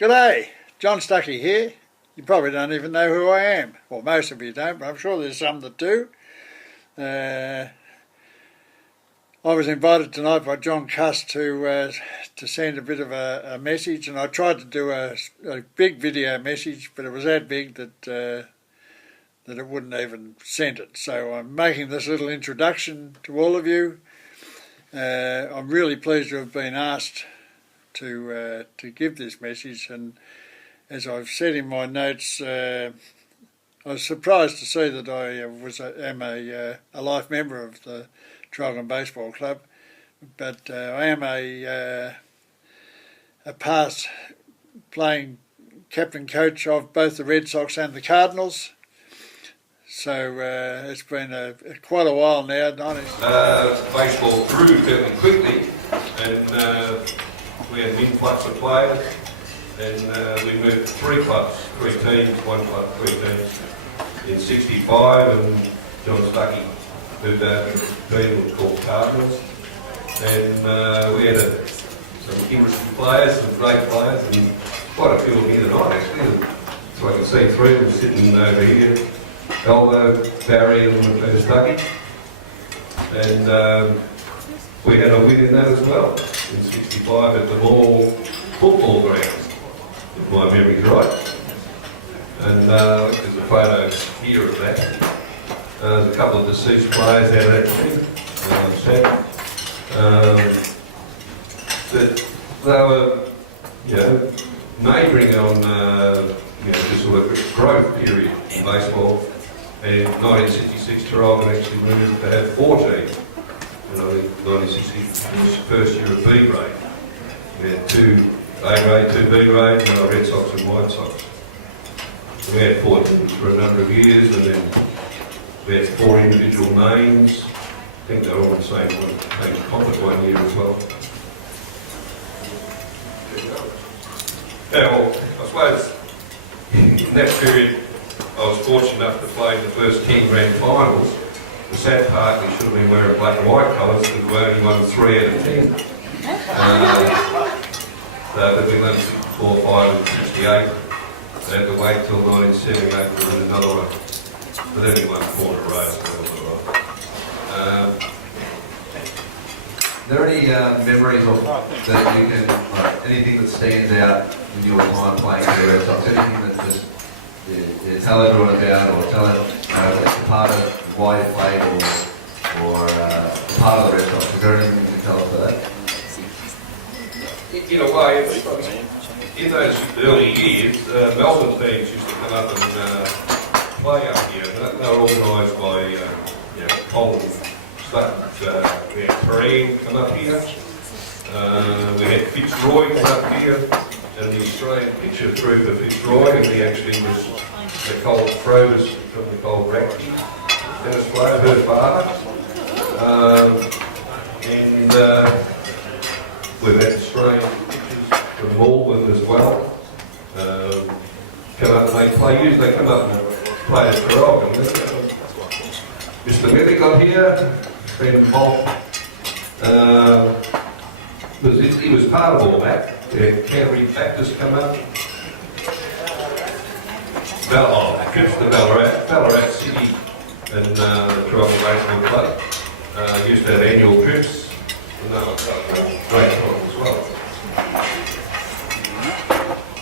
G'day, John Stuckey here. You probably don't even know who I am. Well, most of you don't, but I'm sure there's some that do. I was invited tonight by John Cuss to send a bit of a message, and I tried to do a big video message, but it was that big that it wouldn't even send it. So I'm making this little introduction to all of you. I'm really pleased to have been asked to give this message, and as I've said in my notes, I was surprised to see that I am a life member of the Traralgon Baseball Club, but I am a past playing captain coach of both the Red Sox and the Cardinals. So it's been quite a while now. Baseball grew fairly quickly, and we had an influx of players, and we moved 3 clubs, 3 teams, 1 club, 3 teams in '65, and John Stuckey moved over to a team called Cardinals, and we had some interesting players, some great players, and quite a few of them here tonight actually. So I can see 3 of them sitting over here: Aldo, Barry, and Peter Stuckey, and we had a win in that as well in '65 at the Mall football ground, if my memory's right. And there's a photo here of that. There's a couple of deceased players out of that team, but they were, neighbouring on this sort of growth period in baseball. And in 1966, Traralgon actually moved to have 4 teams. And I think 1960 was the first year of B grade. We had 2 A grade, 2 B grade, and Red Sox and White Sox. And we had 4 teams for a number of years, and then we had 4 individual names. I think they were all in the same conference one year as well. Now, I suppose in that period, I was fortunate enough to play in the first 10 grand finals. The sad part, we should have been wearing black and white colours because we only won 3 out of 10. But we won 64, 5 and 68. They had to wait till 1978 to win another one. But then we won 4 in a row, so that was all right. Are there any memories of that you can, anything that stands out in your time playing for the Red Sox? Anything that just you tell everyone about, or tell it that's a part of why you played, or part of the Red Sox? Is there anything you can tell us about that? In a way, in those early years, Melbourne teams used to come up and play up here. They were organised by Colin Stuck. We had Traralgon come up here. We had Fitzroy come up here, and the Australian pitcher threw for Fitzroy, and he actually was the Colt Frovis from the Gold Rackley, Dennis Flo, her father. And we've had Australian pitchers from Melbourne as well. Come up and they play. Usually they come up and play at Traralgon. Mr. Millie got here, been involved. He was part of all that. We had Canterbury Baptist come up. Trips to Ballarat City and the Traralgon Baseball Club. Used to have annual trips, and that was great fun as well.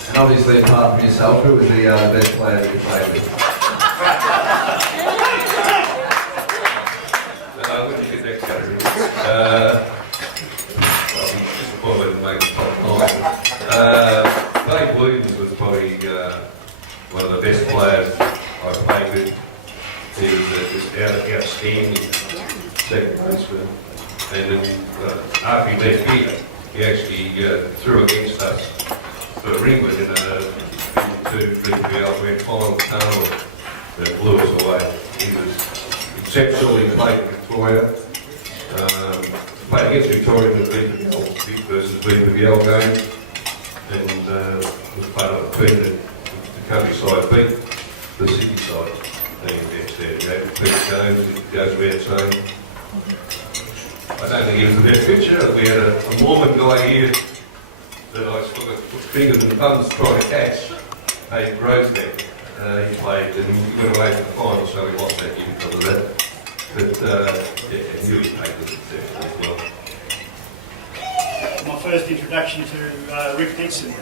And obviously, apart from yourself, who was the best player that you played with? When you get that category. Probably to make the top 9. Dave Williams was probably one of the best players I played with. He was just outstanding second baseman. And then after he left here, he actually threw against us for England in a 2-3 went final tunnel that blew us away. He was exceptionally played in Victoria. Played against Victoria in the Big versus BBL game, and was part of a team that the countryside beat the city side. Peter Jones goes without saying. I don't think he was the best pitcher. We had a Mormon guy here that I sort of put fingers and thumbs trying to catch a Roseneck. He played and he went away to the final, so he lost that game because of that. But yeah, he really played with it as well. My first introduction to Rick Dixon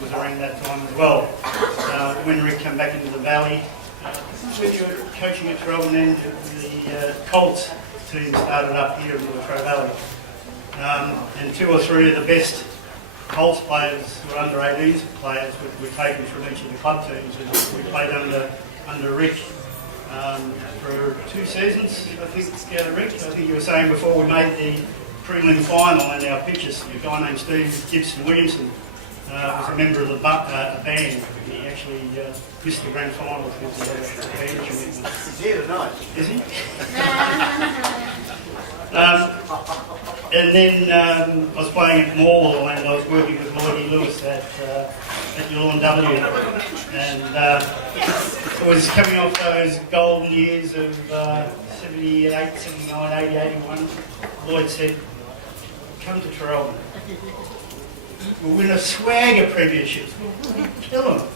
was around that time as well. When Rick came back into the Valley, when you were coaching at Traralgon, then the Colts team started up here in the Latrobe Valley. And 2 or 3 of the best Colts players who were under 18s players were taken from each of the club teams, and we played under Rick for 2 seasons, I think, out of Rick. I think you were saying before we made the prelim final and our pitches, a guy named Steve Gibson-Williamson was a member of the band. He actually missed the grand final because he had a band commitment. He's here tonight. Is he? And then I was playing at Morwell and I was working with Lloydie Lewis at Yulon W. And it was coming off those golden years of 78, 79, 80, 81. Lloyd said, come to Traralgon. We'll win a swagger premiership. We'll kill them.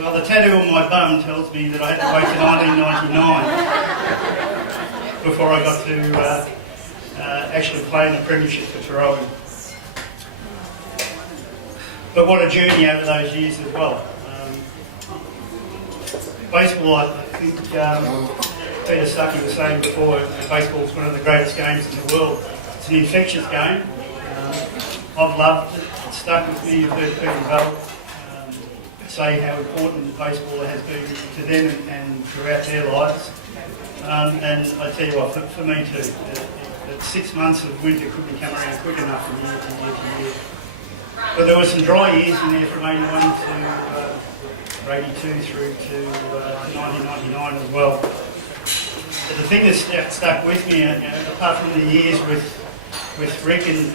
Well, the tattoo on my bum tells me that I had to wait till 1999 before I got to actually play in the premiership for Traralgon. But what a journey over those years as well. Baseball, I think Peter Stuckey was saying before, baseball is one of the greatest games in the world. It's an infectious game. I've loved it. It's stuck with me. You've heard Peter and Val say how important baseball has been to them and throughout their lives. And I tell you what, for me too, the 6 months of winter couldn't come around quick enough from year to year to year. But there were some dry years in there from 81 to 82 through to 1999 as well. But the thing that stuck with me, apart from the years with Rick and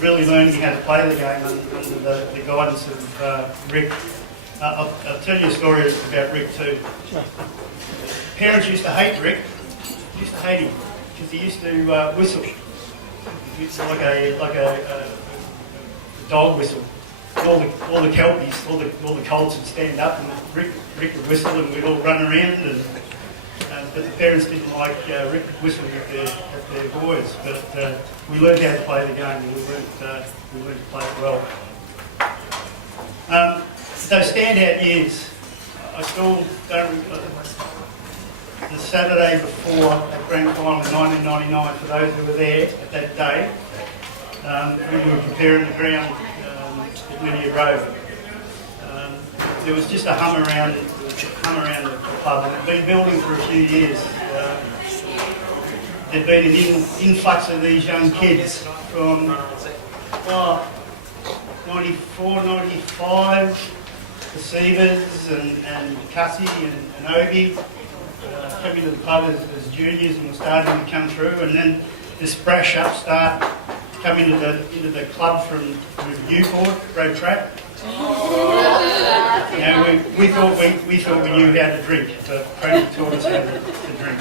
really learning how to play the game under the guidance of Rick, I'll tell you a story about Rick too. Parents used to hate Rick, used to hate him, because he used to whistle. It's like a dog whistle. All the Kelpies, all the Colts would stand up and Rick would whistle and we'd all run around. But the parents didn't like Rick whistling at their boys. But we learned how to play the game and we learned to play it well. Those standout years, I still don't. The Saturday before that grand final in 1999, for those who were there at that day, we were preparing the ground at Lydia Road. There was just a hum around the club, and it had been building for a few years. There'd been an influx of these young kids from 94, 95, the Seavers and Cussie and Obi coming to the club as juniors and were starting to come through, and then this brash upstart coming into the club from Newport, Road Trap. You know, we thought we knew how to drink, but Freddie taught us how to drink.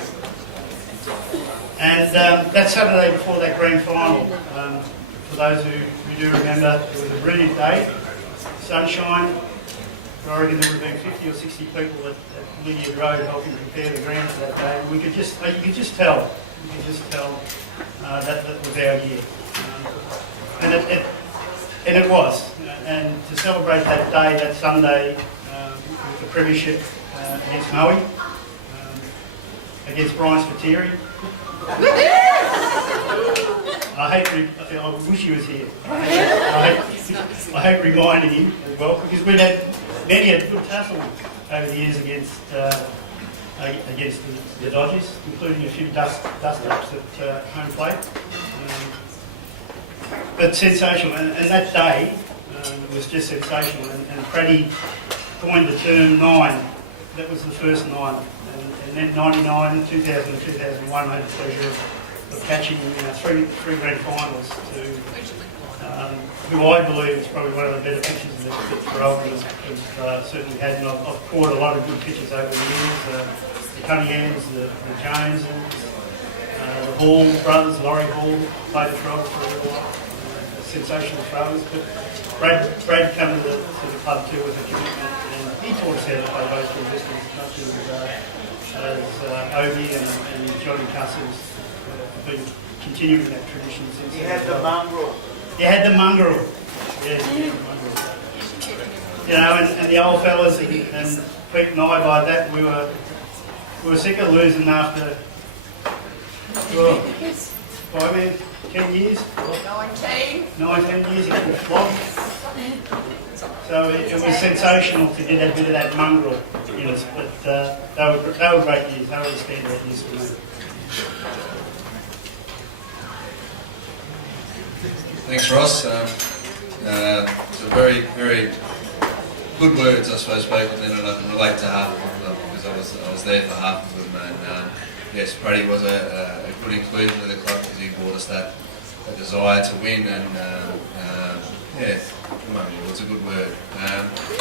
And that Saturday before that grand final, for those who do remember, it was a brilliant day, sunshine. I reckon there would have been 50 or 60 people at Lydia Road helping prepare the ground for that day. You could just tell that was our year. And it was. And to celebrate that day, that Sunday, with the premiership against Moe, against Brian Spiteri. I wish he was here. I hate reminding him as well, because we'd had many a good tussle over the years against the Dodgers, including a few dust-ups at home plate. But sensational, and that day was just sensational. And Praddy coined the term 9. That was the first 9. And then 99, 2000 and 2001, I had the pleasure of catching three grand finals to who I believe is probably one of the better pitchers that Traralgon has certainly had. And I've caught a lot of good pitchers over the years. The Cunninghams, the Joneses, the Hall brothers, Laurie Hall, played at Traralgon for a little while. sensational throwers. But Brad came to the club too with a commitment, and he taught us how to play baseball just as much as Obi and Johnny Cussers have been continuing that tradition since. He had the mongrel. You had the mongrel. Yeah, the mongrel. You know, and the old fellas and Pete and I by that, we were sick of losing after 10 years? 19 years ago, flogged. So it was sensational to get a bit of that mongrel in us, but they were great years, they were the standout years for me. Thanks, Ross. It's a very, very good words, I suppose, spoken then, and I can relate to half of them because I was there for half of them. And yes, Brady was a good inclusion of the club because he brought us that desire to win, and yeah, it's a good word.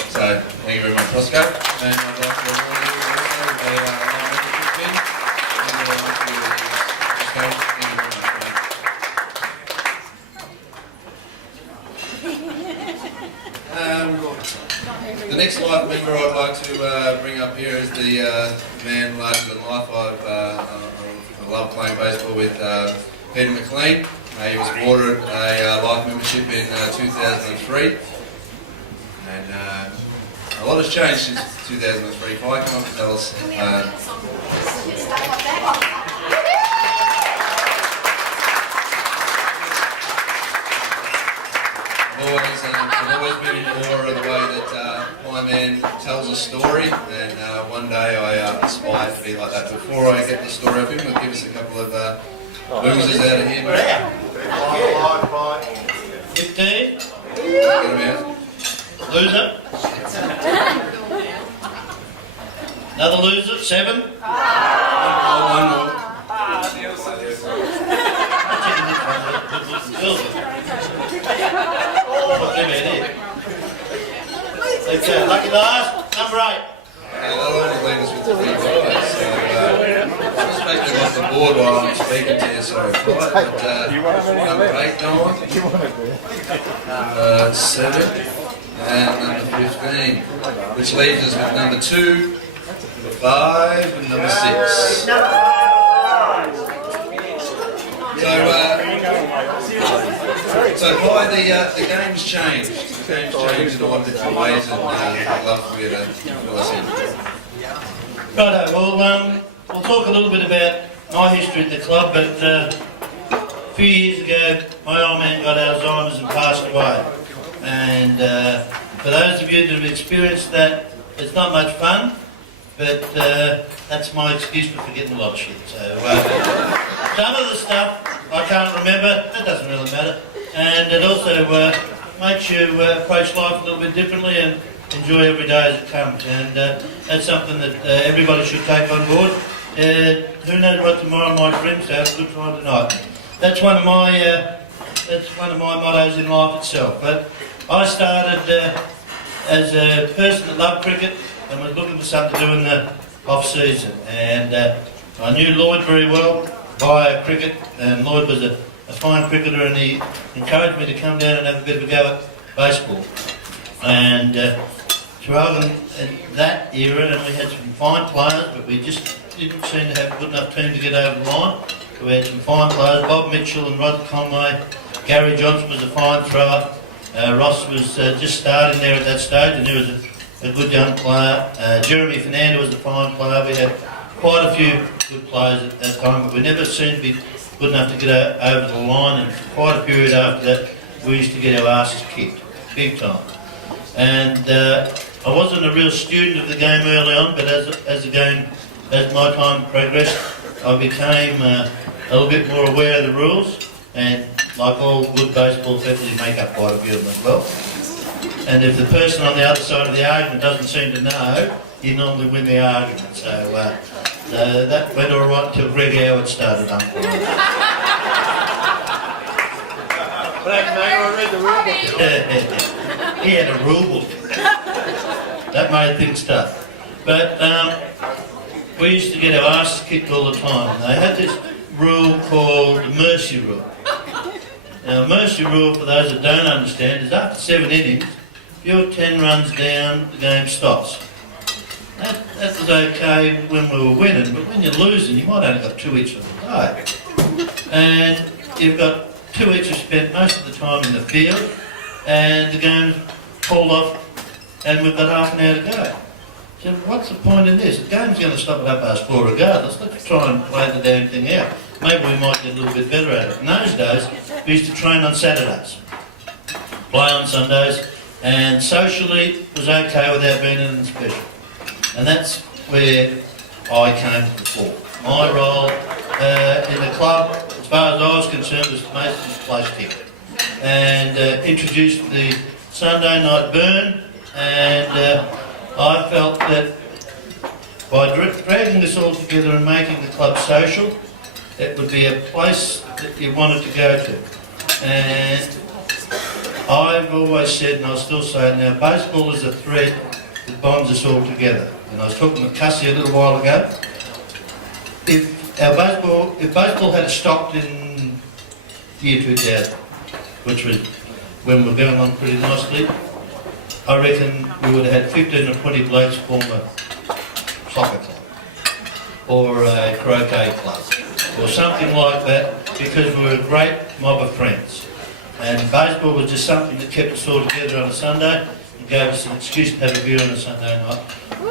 So thank you very much, Roscoe. And I'd like to remind you also that our membership pin. Thank you very much, Roscoe. Thank you very much, mate. The next life member I'd like to bring up here is the man larger than life. I love playing baseball with Peter McLean. He was awarded a life membership in 2003, and a lot has changed since 2003. If I come up and tell us. I've always been in awe of the way that my man tells a story, and one day I aspire to be like that. Before I get the story of him, we'll give us a couple of losers out of here. 15. Get him out. Loser. Another loser. 7. One more. Okay, lucky last, number 8. That'll only leave us with 3 guys. So, just make them off the board while I'm speaking to you, sorry, Clyde. But number 8 going, 7, and number 15, which leaves us with number 2, 5, and number 6. So by the game's changed. The game's changed in all different ways, and I'd love for you to fill us in. Righto, well, we'll talk a little bit about my history at the club, but a few years ago, my old man got Alzheimer's and passed away. And for those of you that have experienced that, it's not much fun, but that's my excuse for forgetting a lot of shit. So some of the stuff I can't remember, that doesn't really matter. And it also makes you approach life a little bit differently and enjoy every day as it comes. And that's something that everybody should take on board. Who knows what tomorrow might bring, so have a good time tonight. That's one of my mottos in life itself. But I started as a person that loved cricket and was looking for something to do in the off-season. And I knew Lloyd very well via cricket, and Lloyd was a fine cricketer, and he encouraged me to come down and have a bit of a go at baseball. And Traralgon in that era, and we had some fine players, but we just didn't seem to have a good enough team to get over the line. We had some fine players, Bob Mitchell and Rod Conway. Gary Johnson was a fine thrower. Ross was just starting there at that stage, and he was a good young player. Jeremy Fernando was a fine player. We had quite a few good players at that time, but we never seemed to be good enough to get over the line, and for quite a period after that we used to get our asses kicked, big time. And I wasn't a real student of the game early on, but as my time progressed, I became a little bit more aware of the rules, and like all good baseball people, you make up quite a few of them as well. And if the person on the other side of the argument doesn't seem to know, you normally win the argument. So that went all right until Greg Howard started up. He had a rule book. That made things tough. But we used to get our asses kicked all the time. They had this rule called the mercy rule. Now, a mercy rule, for those that don't understand, is after 7 innings, if you're 10 runs down, the game stops. That was okay when we were winning, but when you're losing, you might only got 2 hits on the day. And you've got 2 hits spent most of the time in the field, and the game's pulled off, and we've got half an hour to go. So what's the point in this? The game's going to stop at 4:30 regardless. Let's try and play the damn thing out. Maybe we might get a little bit better at it. In those days, we used to train on Saturdays, play on Sundays, and socially it was okay without being anything special. And that's where I came to the fore. My role in the club, as far as I was concerned, was to make this place tick. And introduced the Sunday night burn, and I felt that by dragging this all together and making the club social, it would be a place that you wanted to go to. And I've always said, and I'll still say it now, baseball is a thread that bonds us all together. And I was talking with Cassie a little while ago. If baseball had stopped in year 2000, which was when we were going on pretty nicely, I reckon we would have had 15 or 20 blokes form a soccer club or a croquet club or something like that, because we were a great mob of friends. And baseball was just something that kept us all together on a Sunday and gave us an excuse to have a beer on a Sunday night.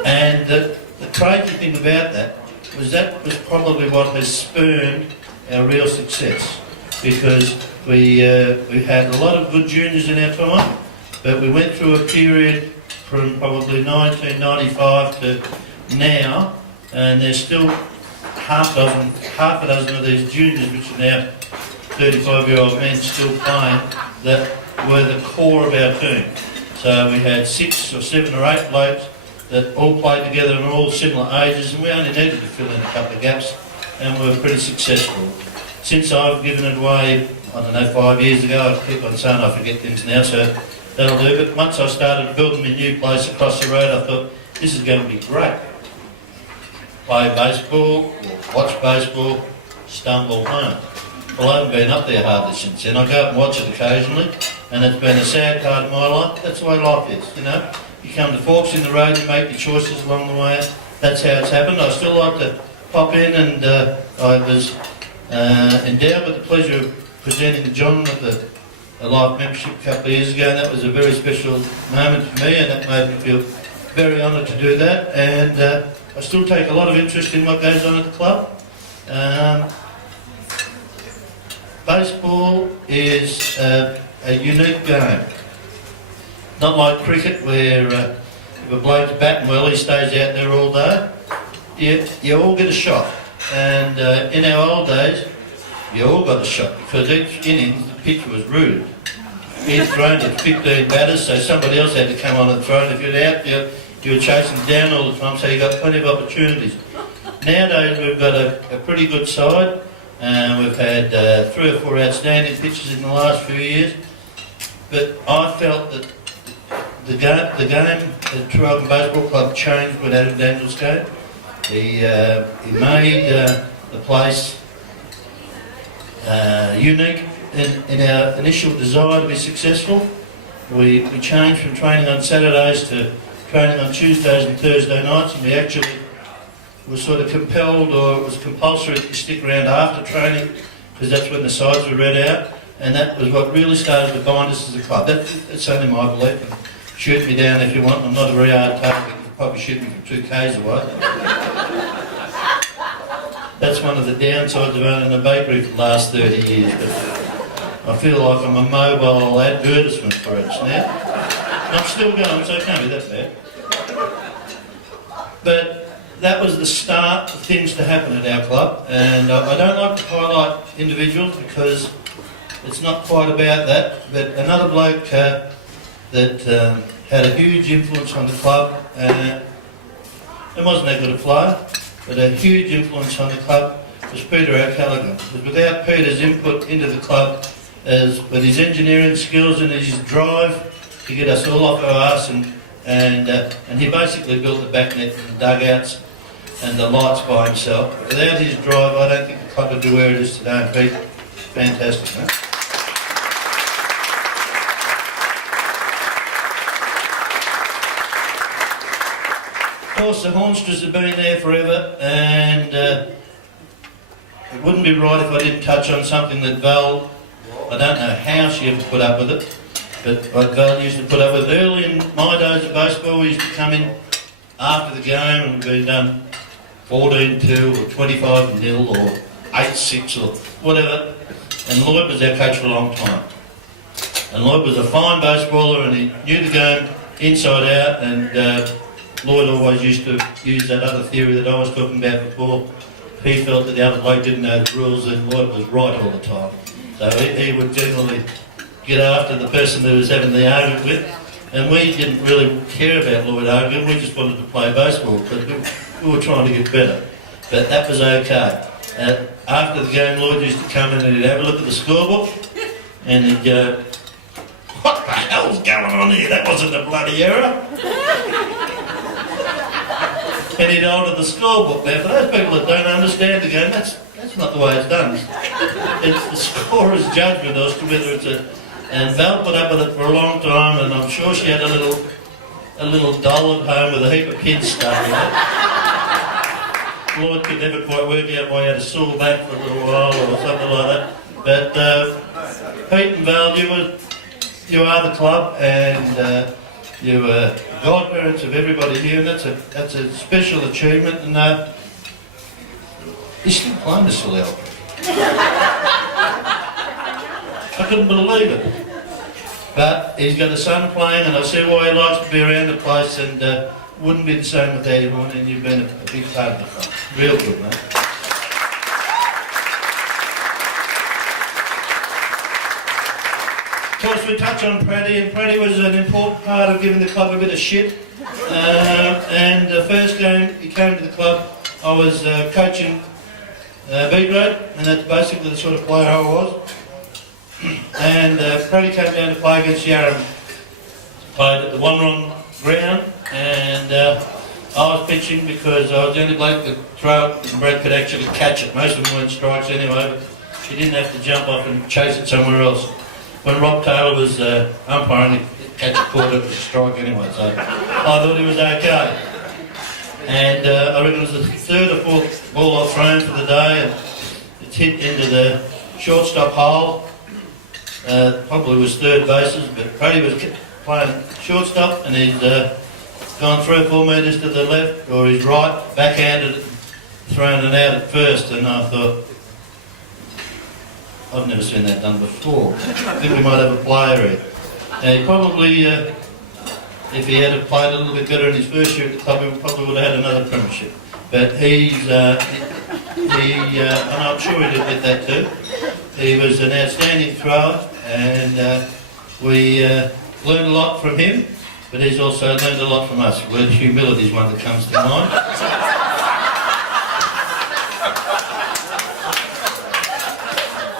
And the crazy thing about that was probably what has spurned our real success, because we had a lot of good juniors in our time, but we went through a period from probably 1995 to now, and there's still half a dozen of these juniors, which are now 35-year-old men still playing, that were the core of our team. So we had 6 or 7 or 8 blokes that all played together and all similar ages, and we only needed to fill in a couple of gaps, and we were pretty successful. Since I've given it away, I don't know, 5 years ago, I keep on saying I forget things now, so that'll do. But once I started building my new place across the road, I thought, this is going to be great. Play baseball, or watch baseball, stumble home. Well, I haven't been up there hardly since then. I go up and watch it occasionally, and it's been a sad part of my life. That's the way life is, you know. You come to forks in the road, you make your choices along the way. That's how it's happened. I still like to pop in, and I was endowed with the pleasure of presenting John with a life membership a couple of years ago, and that was a very special moment for me, and that made me feel very honoured to do that. And I still take a lot of interest in what goes on at the club. Baseball is a unique game. Not like cricket, where if a bloke's batting well, he stays out there all day. You all get a shot. And in our old days, you all got a shot, because each inning the pitch was rooted. He'd thrown to 15 batters, so somebody else had to come on and throw, and if you're out, you were chasing down all the time, so you got plenty of opportunities. Nowadays we've got a pretty good side. We've had 3 or 4 outstanding pitchers in the last few years, but I felt that the game at Traralgon Baseball Club changed when Adam Daniels came. He made the place unique in our initial desire to be successful. We changed from training on Saturdays to training on Tuesdays and Thursday nights, and we actually were sort of compelled, or it was compulsory to stick around after training, because that's when the sides were read out, and that was what really started to bind us as a club. That's only my belief, and shoot me down if you want. I'm not a very hard target. You could probably shoot me from 2 k's away. That's one of the downsides of owning a bakery for the last 30 years, but I feel like I'm a mobile advertisement for it now. I'm still going, so it can't be that bad. But that was the start of things to happen at our club, and I don't like to highlight individuals because it's not quite about that, but another bloke that had a huge influence on the club, it wasn't that good a player, but a huge influence on the club was Peter Traralgon. Because without Peter's input into the club, with his engineering skills and his drive to get us all off our arse, and he basically built the back net and the dugouts and the lights by himself. But without his drive, I don't think the club would be where it is today. Pete, fantastic, mate. course, the Hornstras have been there forever, and it wouldn't be right if I didn't touch on something that Val, I don't know how she ever put up with it, but like Val used to put up with it. Early in my days of baseball, we used to come in after the game and we'd done 14-2 or 25-0 or 8-6 or whatever, and Lloyd was our coach for a long time. And Lloyd was a fine baseballer and he knew the game inside out, and Lloyd always used to use that other theory that I was talking about before. He felt that the other bloke didn't know the rules and Lloyd was right all the time. So he would generally get after the person that was having the argument with, and we didn't really care about Lloyd arguing, we just wanted to play baseball, but we were trying to get better. But that was okay. After the game, Lloyd used to come in and he'd have a look at the scorebook and he'd go, "What the hell's going on here? That wasn't a bloody error." And he'd alter the scorebook. Now, for those people that don't understand the game, that's not the way it's done. It's the scorer's judgment as to whether it's a... And Val put up with it for a long time, and I'm sure she had a little doll at home with a heap of pins stuck in it. Lloyd could never quite work out why he had a sore back for a little while or something like that. But Pete and Val, you are the club, and you are godparents of everybody here, and that's a special achievement. And he's still playing the silly old. I couldn't believe it. But he's got a son playing, and I see why he likes to be around the place, and wouldn't be the same without everyone, and you've been a big part of the club. Real good, mate. Of course, we touch on Praddy, and Praddy was an important part of giving the club a bit of shit. And the first game he came to the club, I was coaching B grade, and that's basically the sort of player I was. And Praddy came down to play against Yarram. Played at the Wannerong ground, and I was pitching because I was the only bloke that Traralgon and Brad could actually catch it. Most of them weren't strikes anyway, but she didn't have to jump off and chase it somewhere else. When Rob Taylor was umpiring, he'd catch a quarter, it was a strike anyway, so I thought he was okay. And I reckon it was the third or fourth ball I've thrown for the day, and it's hit into the shortstop hole. Probably was third bases, but Praddy was playing shortstop, and he's gone 3 or 4 metres to the left or his right, backhanded it, thrown it out at first, and I thought, I've never seen that done before. I think we might have a player here. He probably, if he had played a little bit better in his first year at the club, he probably would have had another premiership. But and I'm sure he'd admit that too. He was an outstanding thrower, and we learned a lot from him, but he's also learned a lot from us. Well, humility is one that comes to mind.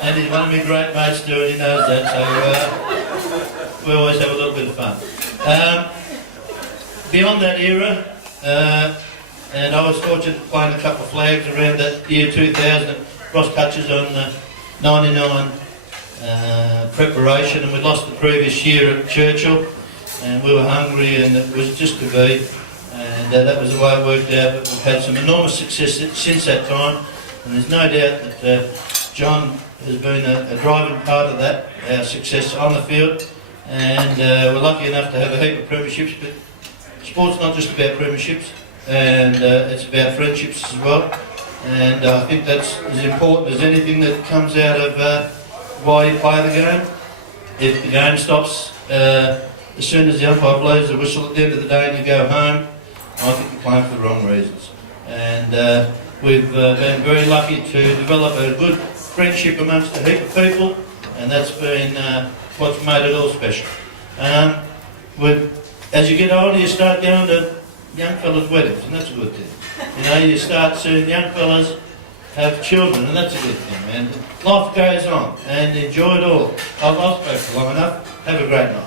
And he's one of my great mates too, and he knows that, so we always have a little bit of fun. Beyond that era, and I was fortunate to play in a couple of flags around that year 2000, cross touches on 99 preparation, and we lost the previous year at Churchill, and we were hungry, and it was just to be, and that was the way it worked out. But we've had some enormous success since that time, and there's no doubt that John has been a driving part of that, our success on the field, and we're lucky enough to have a heap of premierships, but sport's not just about premierships, and it's about friendships as well, and I think that's as important as anything that comes out of why you play the game. If the game stops as soon as the umpire blows the whistle at the end of the day and you go home, I think you're playing for the wrong reasons. And we've been very lucky to develop a good friendship amongst a heap of people, and that's been what's made it all special. As you get older, you start going to young fellas' weddings, and that's a good thing. You know, you start seeing young fellas have children, and that's a good thing. And life goes on, and enjoy it all. I've spoken for long enough. Have a great night.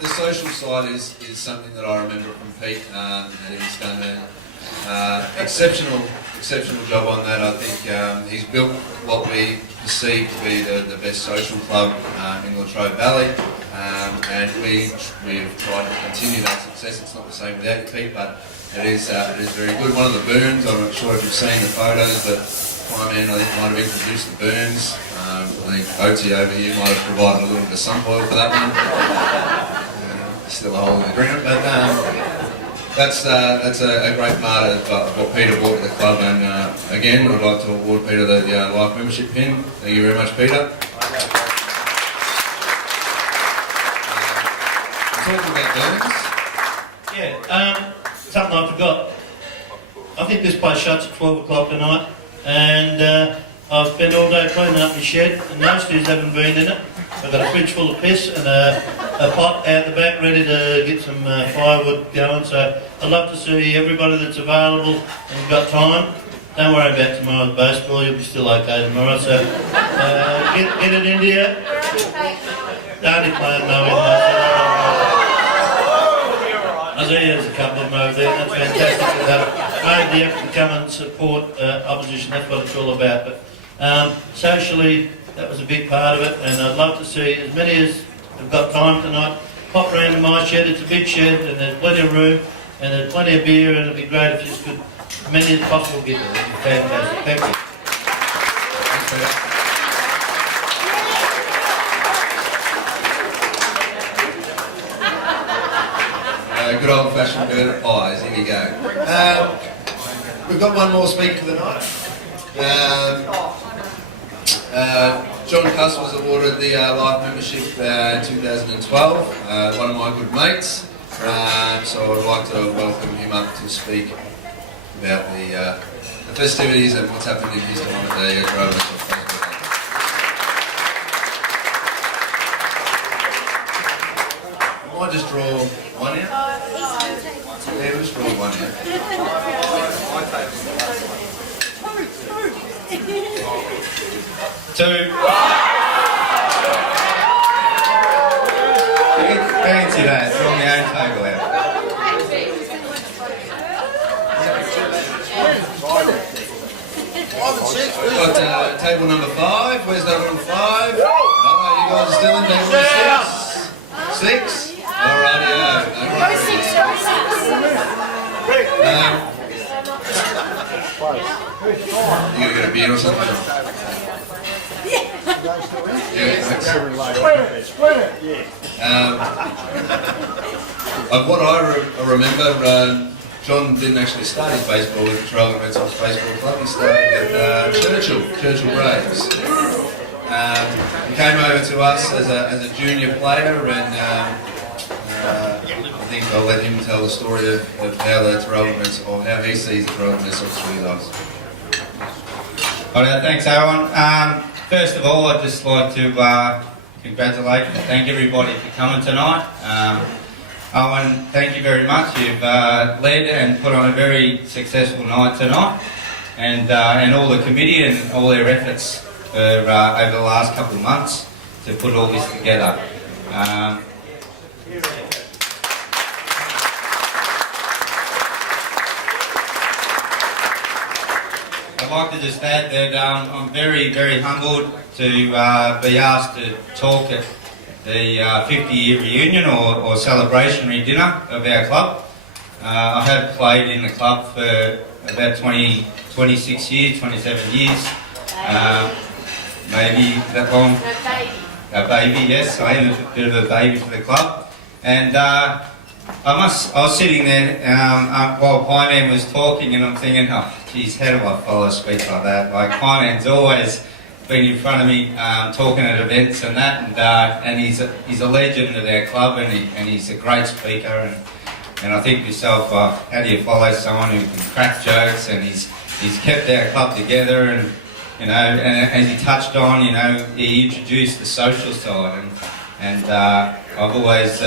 The social side is something that I remember from Pete, and he's done an exceptional exceptional job on that. I think he's built what we perceive to be the best social club in the Latrobe Valley, and we've tried to continue that success. It's not the same without you, Pete, but it is very good. One of the burns, I'm not sure if you've seen the photos, but my man I think might have introduced the burns. I think OT over here might have provided a little bit of sun oil for that one. Still a hole in the ground, but that's a great part of what Peter brought to the club. And again, I'd like to award Peter the life membership pin. Thank you very much, Peter. Talking about burns. Yeah, something I forgot. I think this place shuts at 12 o'clock tonight, and I've spent all day cleaning up my shed, and most of haven't been in it. I've got a fridge full of piss and a pot out the back ready to get some firewood going, so I'd love to see everybody that's available and you've got time. Don't worry about tomorrow's baseball, you'll be still okay tomorrow, so get it into you. Don't play no in. I see there's a couple of them over there, that's fantastic. Made the effort to come and support opposition, that's what it's all about. But socially, that was a big part of it, and I'd love to see as many as have got time tonight pop round to my shed. It's a big shed, and there's plenty of room, and there's plenty of beer, and it'd be great if you could, as many as possible, get there. It'd be fantastic. Thank you. Thanks, Peter. Good old-fashioned bird of pies. Here we go. We've got one more speaker for the night. John Cuss was awarded the life membership in 2012. One of my good mates. So I'd like to welcome him up to speak about the festivities and what's happened in his time at the Traralgon Redsox. I might just draw one out. Yeah, we'll just draw one out. Two. Fancy that, draw my own table out. We've got table number 5. Where's table number 5? Oh, you guys are still in table number 6. 6? Alrighty, you gonna get a beer or something? Yeah, what I remember, John didn't actually start his baseball with the Traralgon Redsox Baseball Club. He started at Churchill Braves. He came over to us as a junior player, and I think I'll let him tell the story of how the Traralgon Redsox, or how he sees the Traralgon Redsox through his eyes. Alright, thanks Aaron. First of all, I'd just like to congratulate and thank everybody for coming tonight. Owen, thank you very much. You've led and put on a very successful night tonight, and all the committee and all their efforts for over the last couple of months to put all this together. I'd like to just add that I'm very, very humbled to be asked to talk at the 50-year reunion or celebrationary dinner of our club. I have played in the club for about 26 years, 27 years, maybe that long. A baby, yes, I am a bit of a baby for the club. And I was sitting there while Pieman was talking, and I'm thinking, oh, geez, how do I follow a speech like that? Like, Pieman's always been in front of me talking at events and that, and he's a legend at our club, and he's a great speaker. And I think yourself, how do you follow someone who can crack jokes, and he's kept our club together, and you know, and as he touched on, you know, he introduced the social side, and I've always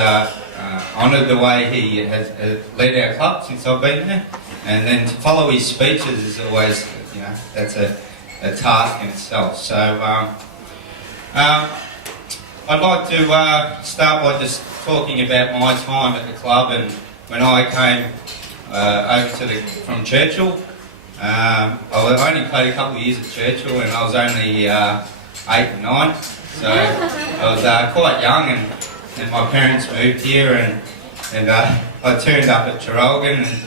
honoured the way he has led our club since I've been there, and then to follow his speeches is always, you know, that's a task in itself. So I'd like to start by just talking about my time at the club, and when I came over from Churchill, I only played a couple of years at Churchill and I was only 8 or 9, so I was quite young, and my parents moved here, and I turned up at Traralgon, and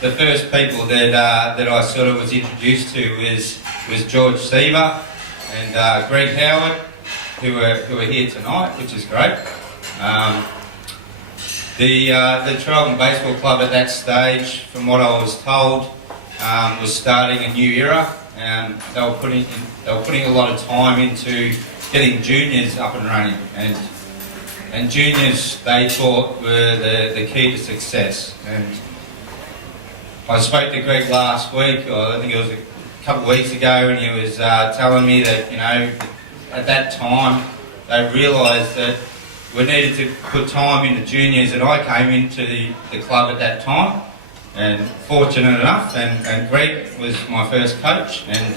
the first people that I sort of was introduced to was George Seaver and Greg Howard, who are here tonight, which is great. The Traralgon Baseball Club at that stage, from what I was told, was starting a new era. They were putting a lot of time into getting juniors up and running, and juniors they thought were the key to success. And I spoke to Greg last week, or I think it was a couple of weeks ago, and he was telling me that, you know, at that time they realised that we needed to put time into juniors, and I came into the club at that time, and fortunate enough, and Greg was my first coach, and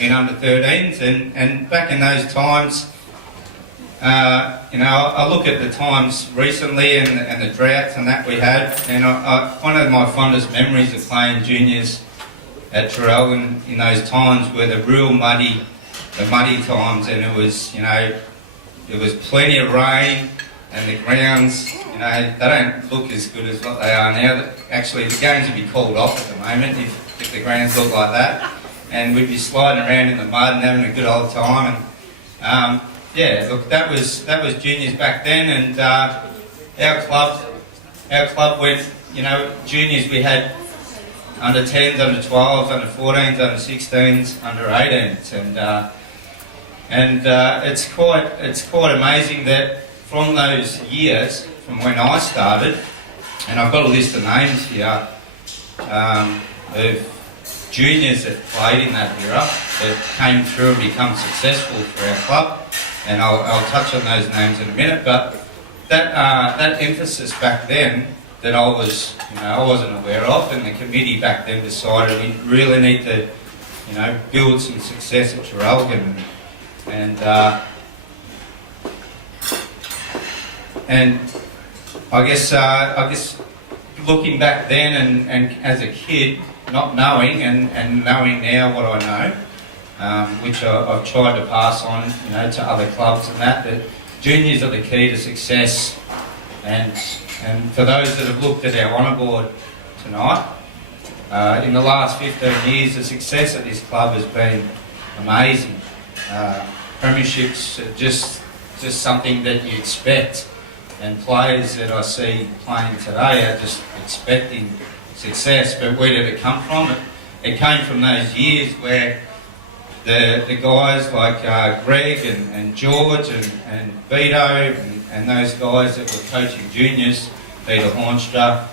in under 13s, and back in those times, you know, I look at the times recently and the droughts and that we had, and one of my fondest memories of playing juniors at Traralgon in those times were the real muddy times, and it was, you know, there was plenty of rain, and the grounds, you know, they don't look as good as what they are now. Actually, the games would be called off at the moment if the grounds look like that, and we'd be sliding around in the mud and having a good old time. And yeah, look, that was juniors back then, and our club went, you know, juniors we had under 10s, under 12s, under 14s, under 16s, under 18s, and it's quite amazing that from those years, from when I started, and I've got a list of names here of juniors that played in that era that came through and become successful for our club, and I'll touch on those names in a minute. But that emphasis back then that I wasn't aware of, and the committee back then decided we really need to, you know, build some success at Traralgon, and I guess looking back then and as a kid, not knowing and knowing now what I know, which I've tried to pass on, you know, to other clubs, and that juniors are the key to success. And for those that have looked at our honour board tonight, in the last 15 years, the success of this club has been amazing. Premierships are just something that you expect, and players that I see playing today are just expecting success. But where did it come from? It came from those years where the guys like Greg and George and Vito and those guys that were coaching juniors, Peter Hornstra,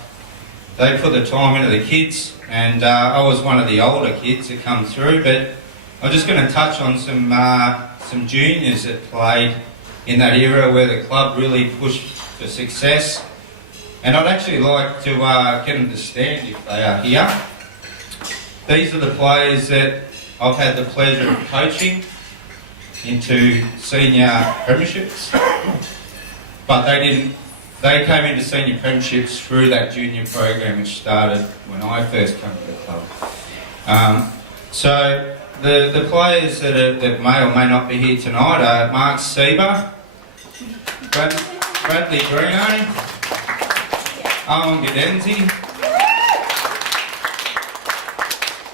they put the time into the kids, and I was one of the older kids that come through. But I'm just going to touch on some juniors that played in that era where the club really pushed for success, and I'd actually like to get them to stand if they are here. These are the players that I've had the pleasure of coaching into senior premierships, but they came into senior premierships through that junior program which started when I first came to the club. So the players that may or may not be here tonight are Mark Sieber, Bradley Greeno, Owen Gadenzi,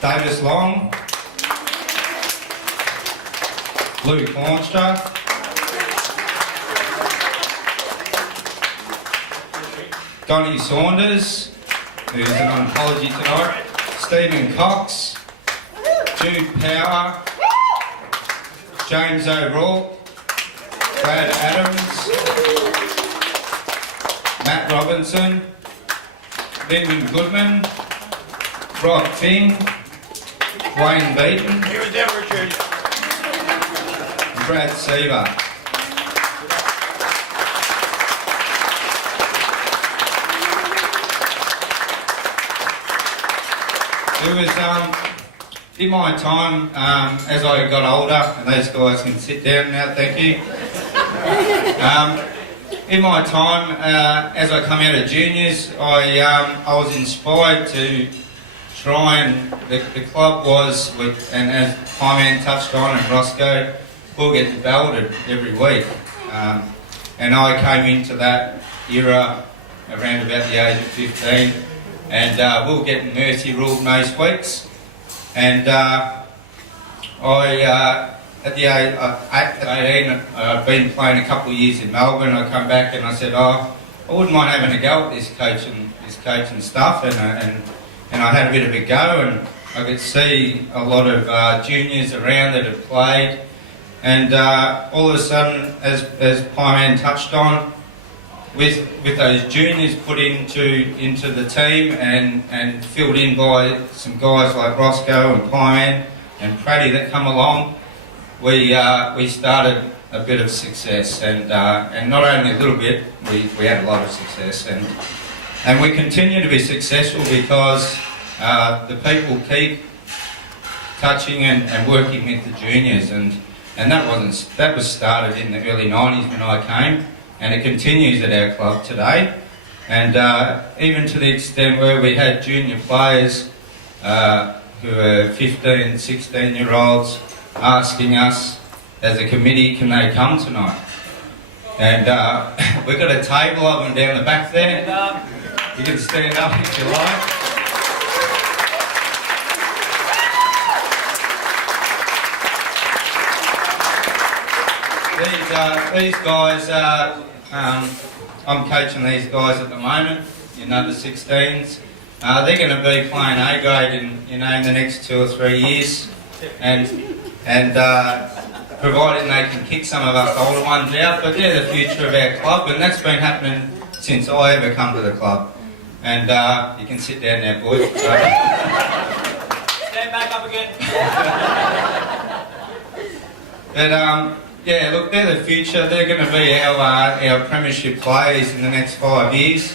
Davis Long, Luke Hornstra, Donnie Saunders, who's an apology tonight, Stephen Cox, Jude Power, James O'Rourke, Brad Adams, Matt Robinson, Lyndon Goodman, Rod Fing, Wayne Beaton, and Brad Seaver. It was in my time, as I got older, and those guys can sit down now, thank you. In my time, as I come out of juniors, I was inspired to try and the club was, and as Hyman touched on and Roscoe, we'll get belted every week. And I came into that era around about the age of 15, and we were getting mercy ruled most weeks. And at the age of 18, I'd been playing a couple of years in Melbourne. I come back and I said, I wouldn't mind having a go at this coaching stuff, and I had a bit of a go, and I could see a lot of juniors around that had played, and all of a sudden, as Pyman touched on, with those juniors put into the team and filled in by some guys like Roscoe and Pyman and Praddy that come along, we started a bit of success, and not only a little bit, we had a lot of success, and we continue to be successful because the people keep touching and working with the juniors, and that was started in the early 90s when I came, and it continues at our club today, and even to the extent where we had junior players who are 15, 16-year-olds asking us as a committee, can they come tonight? And we've got a table of them down the back there. You can stand up if you like. These guys, I'm coaching these guys at the moment in under 16s. They're going to be playing A grade in the next 2 or 3 years, and providing they can kick some of us older ones out, but they're the future of our club, and that's been happening since I ever come to the club. And you can sit down now, boys. Stand back up again. But yeah, look, they're the future. They're going to be our premiership players in the next 5 years.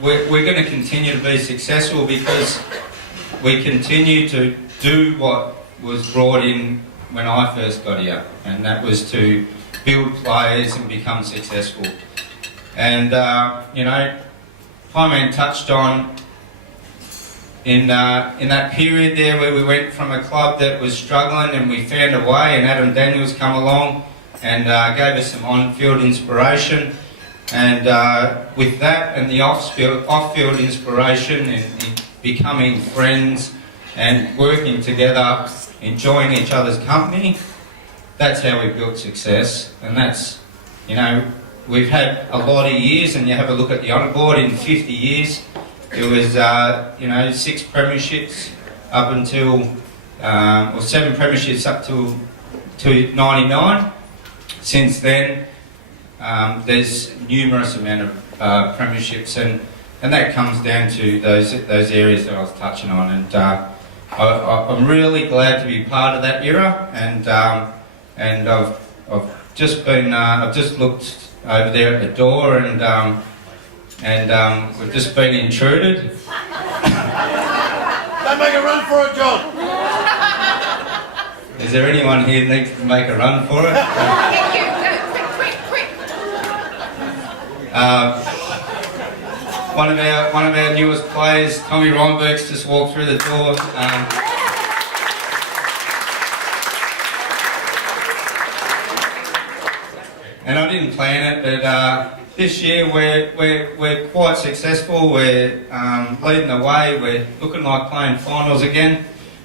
We're going to continue to be successful because we continue to do what was brought in when I first got here, and that was to build players and become successful. And Pyman touched on in that period there where we went from a club that was struggling and we found a way, and Adam Daniels come along and gave us some on-field inspiration, and with that and the off-field inspiration and becoming friends and working together, enjoying each other's company, that's how we built success. And that's, we've had a lot of years, and you have a look at the honour board, in 50 years, there was, 6 premierships up until, or 7 premierships up to 99. Since then, there's numerous amount of premierships, and that comes down to those areas that I was touching on, and I'm really glad to be part of that era, and I've just looked over there at the door, and we've just been intruded. Don't make a run for it, John. Is there anyone here that needs to make a run for it? One of our newest players, Tommy Reinberg's just walked through the door. And I didn't plan it, but this year we're quite successful. We're leading the way. We're looking like playing finals again.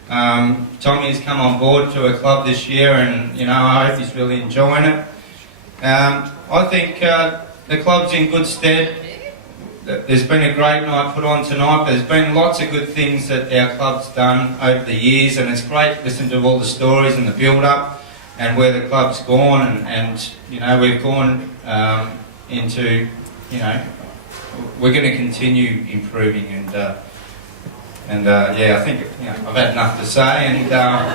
Tommy's come on board to a club this year, and I hope he's really enjoying it. I think the club's in good stead. There's been a great night put on tonight, but there's been lots of good things that our club's done over the years, and it's great to listen to all the stories and the build-up and where the club's gone, and we've gone into, we're going to continue improving, and I think I've had enough to say, and yeah,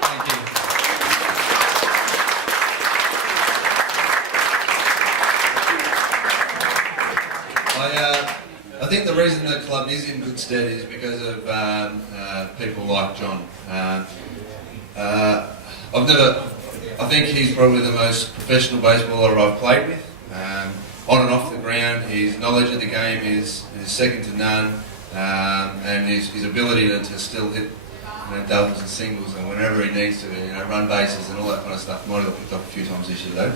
thank you. I think the reason the club is in good stead is because of people like John. I think he's probably the most professional baseballer I've played with. on and off the ground. His knowledge of the game is second to none, and his ability to still hit doubles and singles and whenever he needs to, run bases and all that kind of stuff. Might have got picked up a few times this year though.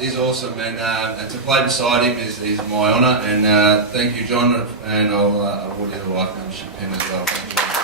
Is awesome, and to play beside him is my honour. And thank you, John, and I'll award you the lifemanship pin as well. Thank you.